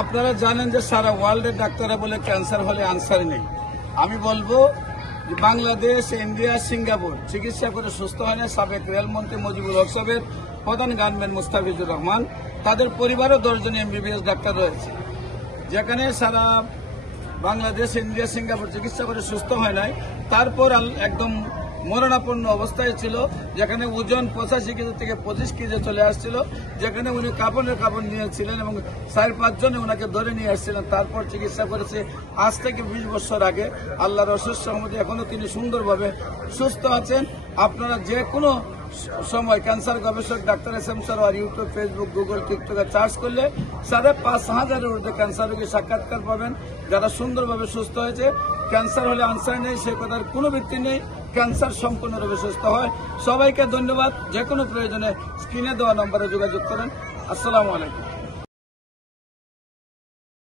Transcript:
আপনারা জানেন যে সারা ওয়ার্ল্ডের ডাক্তাররা বলে ক্যান্সার হলে আনসার নেই। আমি বলবো যে বাংলাদেশ, ইন্ডিয়া, সিঙ্গাপুর চিকিৎসা করে সুস্থ হয় না সাবেক রেলমন্ত্রী মুজিবুল হক সাহেবের প্রধান গানম্যান মুস্তাফিজুর রহমান, তাদের পরিবারও 10 জন MBBS ডাক্তার রয়েছে। যেখানে সারা বাংলাদেশ, ইন্ডিয়া, সিঙ্গাপুর চিকিৎসা করে সুস্থ হয় নাই, তারপর একদম মরণাপন্ন অবস্থায় ছিল, যেখানে ওজন 85 কেজি থেকে 25 কেজি চলে আসছিল, যেখানে উনি কাপড়ের কাপড় নিয়েছিলেন এবং 4-5 জনে ওনাকে ধরে নিয়ে আসছিলেন। তারপর চিকিৎসা করেছে। আজ থেকে 20 বছর আগে আল্লাহর অশেষ রহমতে এখনো তিনি সুন্দরভাবে সুস্থ আছেন। আপনারা যে কোনো সময় ক্যান্সার গবেষক doctor SM Sarwar YouTube, Facebook, Google, টিকটকে সার্চ করলে 5,500-এর ঊর্ধ্বে ক্যান্সার রোগী সাক্ষাৎকার পাবেন, যারা সুন্দরভাবে সুস্থ হয়েছে। ক্যান্সার হলে আনসার নেই, সে কথার কোনো ভিত্তি নেই। ক্যান্সার সম্পূর্ণরূপে সুস্থ হয়। সবাইকে ধন্যবাদ। যে কোনো প্রয়োজনে স্ক্রিনে দেওয়া নম্বরে যোগাযোগ করেন। আসসালামু আলাইকুম।